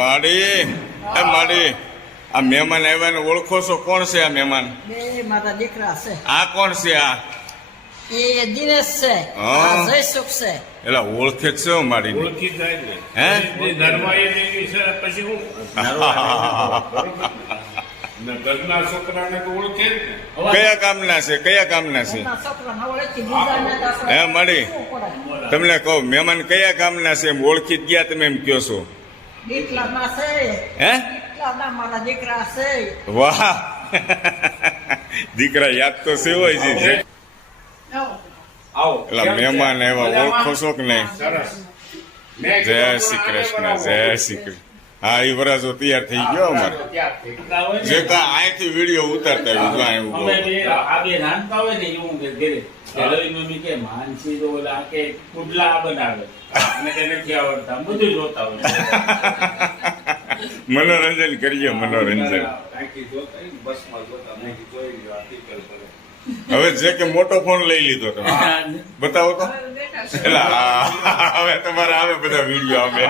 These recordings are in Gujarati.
માડી આ મહેમાન આવ્યા ને ઓળખો છો? કોણ છે આ મહેમાન? બે મારા દીકરા છે. આ કોણ છે? આ એ દિનેશ છે. હા. આ જયસુખ છે. એલા ઓળખે જ છે મારી ઓળખી જાય ને. હે એ ધર્માએ દેવી છે પછી હું ને ઘરના છોકરાને તો ઓળખે જ ને. કયા કામના છે? કયા કામના છે? એમના છોકરાને ઓળખી બીજાને તો આપણે હે માડી શું પડે? તમને કહું મહેમાન કયા કામના છે? એમ ઓળખી જ ગયા તમે એમ કયો છો? દીકરાના છે. હે દીકરાના મારા દીકરા છે. વાહ દીકરા યાદ તો છે હોય છે. આવો એલા મહેમાન એવા ઓળખો છો કે નહીં? સરસ. મેં જય કીધું શ્રી આને કૃષ્ણ, બનાવો. જય શ્રી કૃષ્ણ. હા એ વરાજો તૈયાર થઈ ગયો અમારે. કેટલા હોય જે ને, કા અહીંથી વિડીયો ઉતારતા હોય જો અહીં અમે ઉભો. બે આ બે રાંધતા હોય ને એવું કે ઘરે કે રવિ મમ્મી કે માનસી તો ઓલા કે પુડલા બનાવે અને કે નથી આવડતા બધું જોતા હોય. મનોરંજન કરીએ મનોરંજન. કાંઈક જોતા હોય ને, બસમાં જોતા મેં કીધું જોઈ લ્યો, આર્ટિકલ કરે. હવે જે કે મોટો ફોન લઈ લીધો તમે બતાવો તો. એલા હવે તમારે આવે બધા વિડીયો આવે.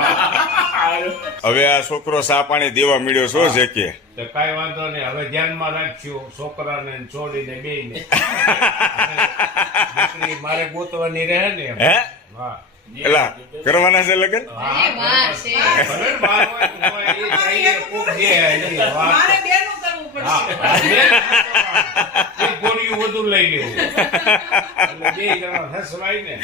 હવે આ છોકરો સા પાણી દેવા મળ્યો છો છે કે તો કાંઈ વાંધો નહીં, હવે ધ્યાનમાં રાખજો છોકરાને ને છોડીને બેયને. દીકરી મારે ગોતવાની રહે ને એમ. હે વાહ. એલા કરવાના છે લગન? હા, ભલે ને બાર હોય, એ કહીએ કોક જે એ વાત. હા, એ ગોળીઓ વધુ લઈ લેવું એટલે બે જણા હસવાય ને.